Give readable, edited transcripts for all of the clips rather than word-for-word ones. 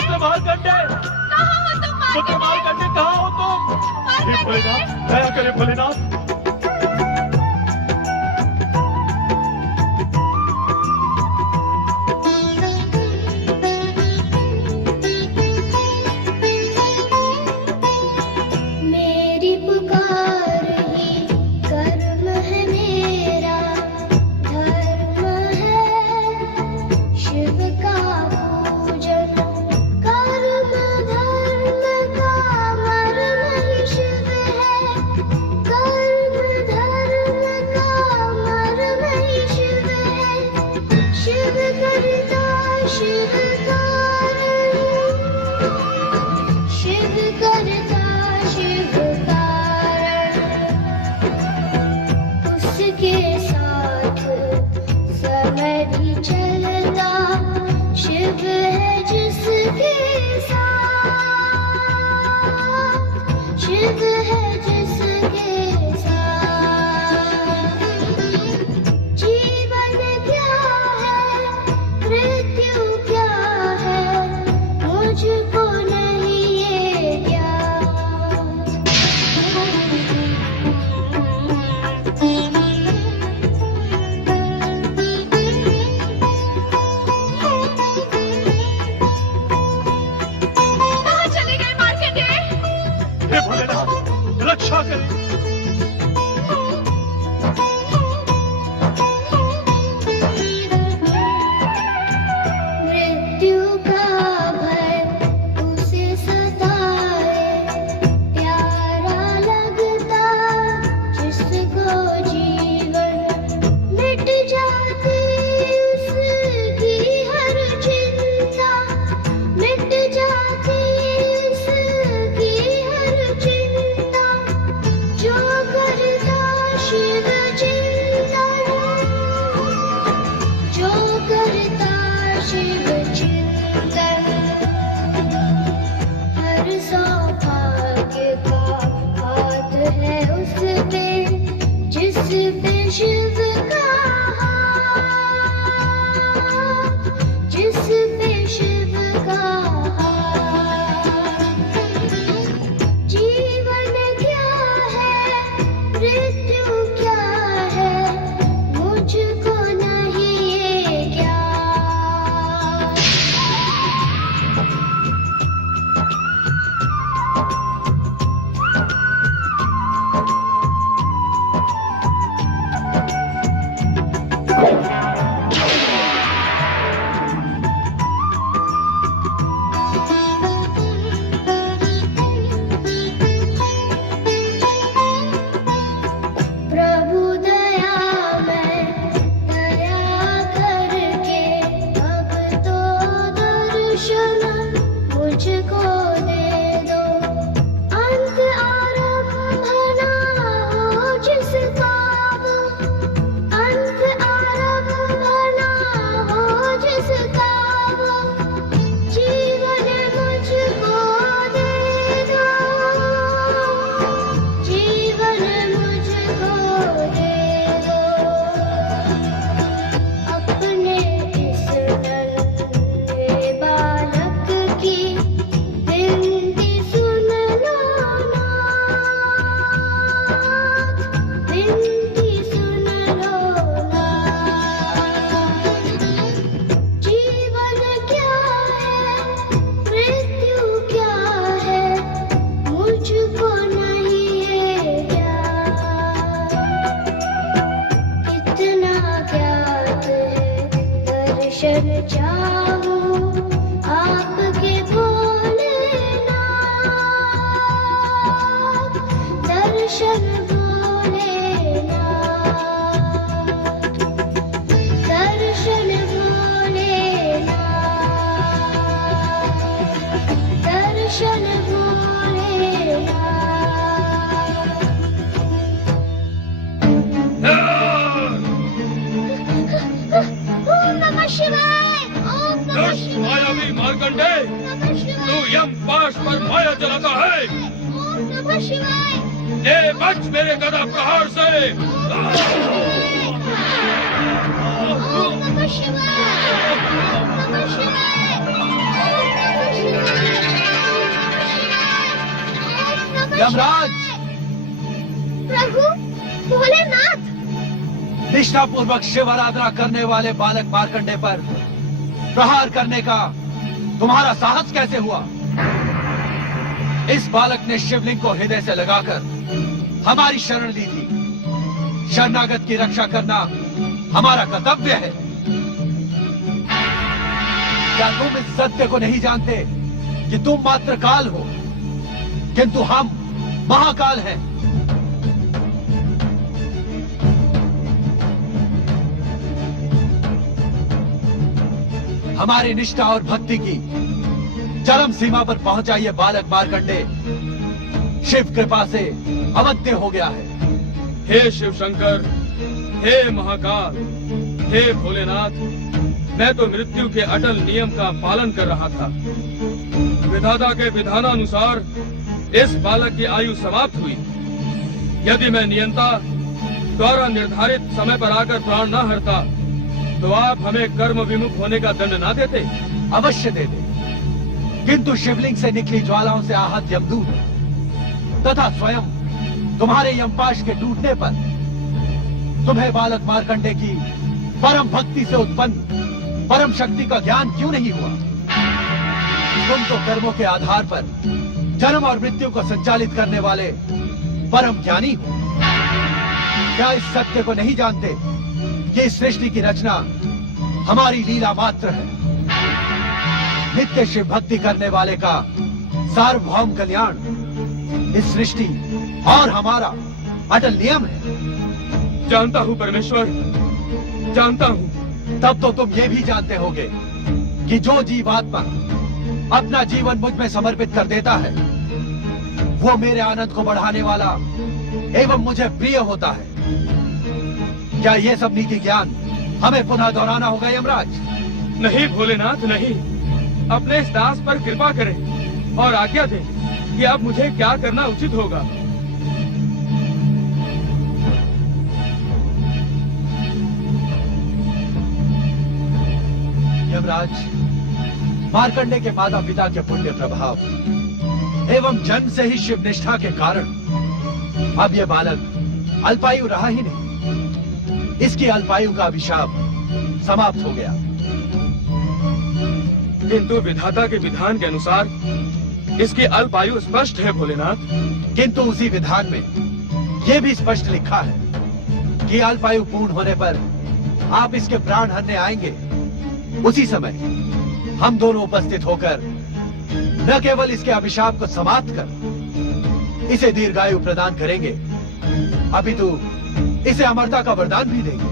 पुत्र मार्कंडे, पुत्र मार्कंडे कहाँ हो तुम? हे भोलेनाथ, दया करें भोलेनाथ। यमराज! प्रभु भोलेनाथ! निष्ठापूर्वक शिव आराधना करने वाले बालक मार्कंडे पर प्रहार करने का तुम्हारा साहस कैसे हुआ? इस बालक ने शिवलिंग को हृदय से लगाकर हमारी शरण ली थी। शरणागत की रक्षा करना हमारा कर्तव्य है। क्या तुम इस सत्य को नहीं जानते कि तुम मात्र काल हो, किंतु हम महाकाल हैं? हमारी निष्ठा और भक्ति की चरम सीमा पर पहुंचा ये बालक मार्कंडे शिव कृपा से अवध्य हो गया है। हे शिव शंकर, हे महाकाल, हे भोलेनाथ, मैं तो मृत्यु के अटल नियम का पालन कर रहा था। विधाता के विधानानुसार इस बालक की आयु समाप्त हुई। यदि मैं नियंता द्वारा निर्धारित समय पर आकर प्राण न हरता तो आप हमें कर्म विमुख होने का दंड ना देते? अवश्य दे दे, किंतु शिवलिंग से निकली ज्वालाओं से आहत यमदूत तथा स्वयं तुम्हारे यमपाश के टूटने पर तुम्हें बालक मार्कंडे की परम भक्ति से उत्पन्न परम शक्ति का ज्ञान क्यों नहीं हुआ? तुम तो कर्मों के आधार पर जन्म और मृत्यु को संचालित करने वाले परम ज्ञानी हो। क्या इस सत्य को नहीं जानते कि इस सृष्टि की रचना हमारी लीला मात्र है? नित्य शिव भक्ति करने वाले का सार्वभौम कल्याण इस सृष्टि और हमारा अटल नियम है। जानता हूँ परमेश्वर, जानता हूँ। तब तो तुम ये भी जानते होगे कि जो जीवात्मा अपना जीवन मुझ में समर्पित कर देता है वो मेरे आनंद को बढ़ाने वाला एवं मुझे प्रिय होता है। क्या ये सब नीति ज्ञान हमें पुनः दोहराना होगा यमराज? नहीं भोलेनाथ, नहीं। अपने इस दास पर कृपा करें और आज्ञा दें कि अब मुझे क्या करना उचित होगा। यमराज, मार्कंडे के माता पिता के पुण्य प्रभाव एवं जन्म से ही शिव निष्ठा के कारण अब यह बालक अल्पायु रहा ही नहीं। इसकी अल्पायु का अभिशाप समाप्त हो गया। किंतु विधाता के विधान के अनुसार इसकी अल्पायु स्पष्ट है भोलेनाथ। किंतु उसी विधान में यह भी स्पष्ट लिखा है कि अल्पायु पूर्ण होने पर आप इसके प्राण हरने आएंगे। उसी समय हम दोनों उपस्थित होकर न केवल इसके अभिशाप को समाप्त कर इसे दीर्घायु प्रदान करेंगे, अपितु इसे अमरता का वरदान भी देंगे।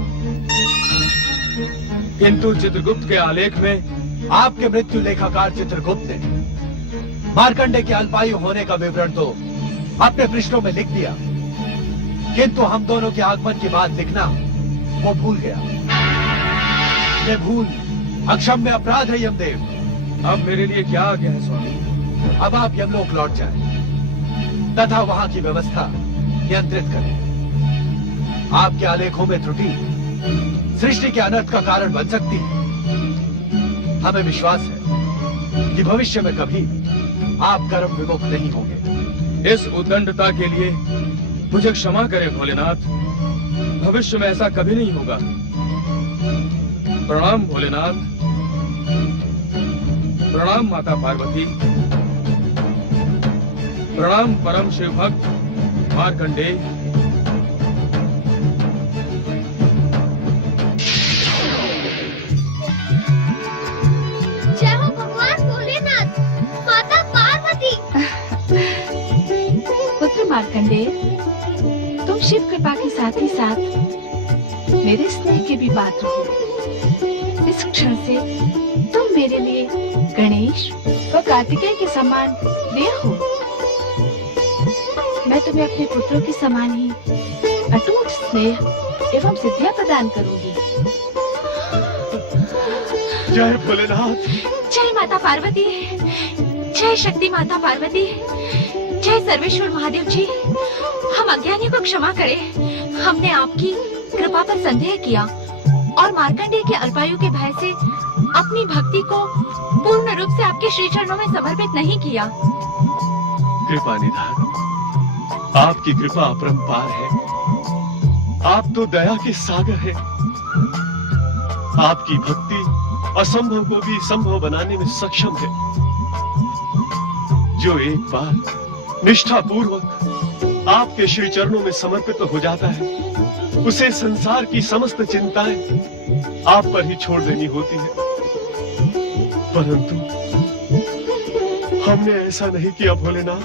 किंतु चित्रगुप्त के आलेख में आपके मृत्यु लेखाकार चित्रगुप्त ने मार्कंडे के अल्पायु होने का विवरण तो अपने पृष्ठों में लिख दिया, किंतु हम दोनों के आगमन की बात लिखना वो भूल गया। ये भूल अक्षम्य अपराध है यमदेव। अब मेरे लिए क्या आज्ञा है स्वामी? अब आप यमलोक लौट जाएं तथा वहां की व्यवस्था नियंत्रित करें। आपके आलेखों में त्रुटि सृष्टि के अनर्थ का कारण बन सकती है। हमें विश्वास है कि भविष्य में कभी आप कर्म विमुख नहीं होंगे। इस उद्दंडता के लिए मुझे क्षमा करें भोलेनाथ। भविष्य में ऐसा कभी नहीं होगा। प्रणाम भोलेनाथ। प्रणाम माता पार्वती। प्रणाम परम शिव भक्त मार्कंडे। जय हो भगवान भोलेनाथ, माता पार्वती। पुत्र मार्कंडे, तुम शिव कृपा के साथ ही साथ मेरे स्नेह के भी पात्र हो। इस क्षण से तुम मेरे लिए गणेश व कार्तिकेय के समान प्रिय हो। मैं तुम्हें अपने पुत्रों के समान ही अटूट स्नेह एवं सिद्धियां प्रदान करूंगी। जय भोलेनाथ। जय माता पार्वती, जय शक्ति माता पार्वती, जय सर्वेश्वर महादेव जी। हम अज्ञानियों को क्षमा करें। हमने आपकी कृपा पर संदेह किया और मार्कंडेय के अल्पायु के भय से अपनी भक्ति को पूर्ण रूप से आपके श्री चरणों में समर्पित नहीं किया। कृपा निधान, आपकी कृपा अपरंपार है। आप तो दया के सागर हैं। आपकी भक्ति असंभव को भी संभव बनाने में सक्षम है। जो एक बार निष्ठा पूर्वक आपके श्री चरणों में समर्पित हो जाता है, उसे संसार की समस्त चिंताएं आप पर ही छोड़ देनी होती है। परंतु हमने ऐसा नहीं किया भोलेनाथ।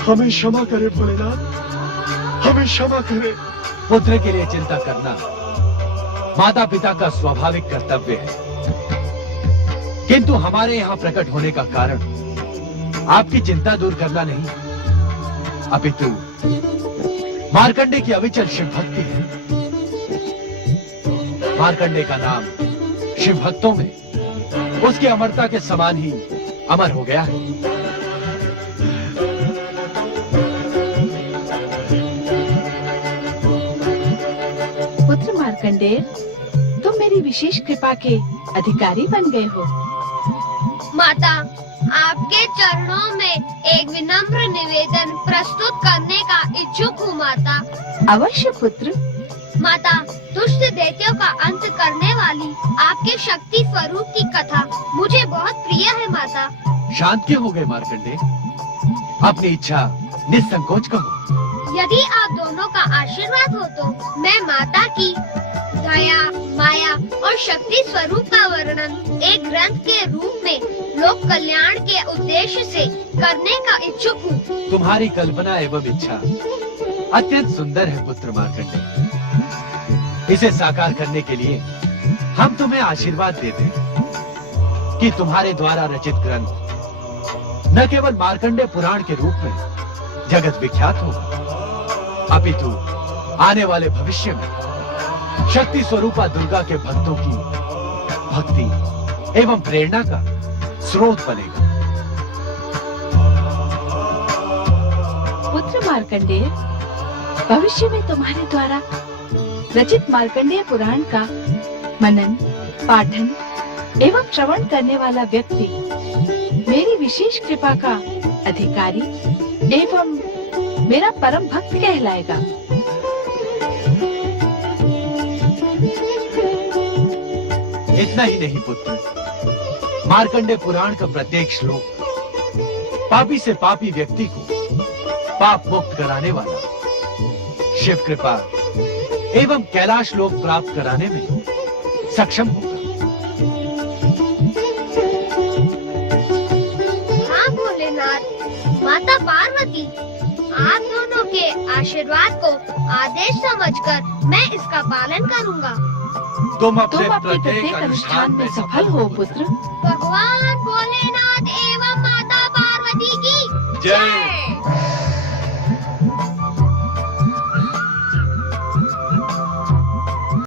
हमें क्षमा करे भोलेनाथ, हमें क्षमा करे। पुत्र के लिए चिंता करना माता पिता का स्वाभाविक कर्तव्य है, किंतु हमारे यहाँ प्रकट होने का कारण आपकी चिंता दूर करना नहीं, अपितु मार्कंडे की अविचल शिव भक्ति है। मार्कंडे का नाम शिव भक्तों में उसकी अमरता के समान ही अमर हो गया है। पुत्र मार्कंडेय, तुम मेरी विशेष कृपा के अधिकारी बन गए हो। माता, आपके चरणों में एक विनम्र निवेदन प्रस्तुत करने का इच्छुक हूँ माता। अवश्य पुत्र। माता, दुष्ट दैत्यों का अंत करने वाली आपके शक्ति स्वरूप की कथा मुझे बहुत प्रिय है माता। शांत क्यों हो गए मार्कंडे? अपनी इच्छा निसंकोच कहो। यदि आप दोनों का आशीर्वाद हो तो मैं माता की दया, माया और शक्ति स्वरूप का वर्णन एक ग्रंथ के रूप में लोक कल्याण के उद्देश्य से करने का इच्छुक हूँ। तुम्हारी कल्पना एवं इच्छा अत्यंत सुंदर है पुत्र मार्कंडे। इसे साकार करने के लिए हम तुम्हें आशीर्वाद देते हैं कि तुम्हारे द्वारा रचित ग्रंथ न केवल मार्कंडे पुराण के रूप में जगत विख्यात होगा, अपितु आने वाले भविष्य में शक्ति स्वरूपा दुर्गा के भक्तों की भक्ति एवं प्रेरणा का स्रोत बनेगा। पुत्र मार्कंडेय, भविष्य में तुम्हारे द्वारा रचित मार्कंडेय पुराण का मनन, पाठन एवं श्रवण करने वाला व्यक्ति मेरी विशेष कृपा का अधिकारी एवं मेरा परम भक्त कहलाएगा। इतना ही नहीं पुत्र, मार्कंडे पुराण का प्रत्येक श्लोक पापी से पापी व्यक्ति को पाप मुक्त कराने वाला, शिव कृपा एवं कैलाश लोक प्राप्त कराने में सक्षम होगा। हाँ भोलेनाथ, माता पार्वती, आप दोनों के आशीर्वाद को आदेश समझकर मैं इसका पालन करूँगा। तुम तुम अपने अपने प्रत्येक अनुष्ठान में सफल हो पुत्र। भगवान भोलेनाथ एवं माता पार्वती की जय।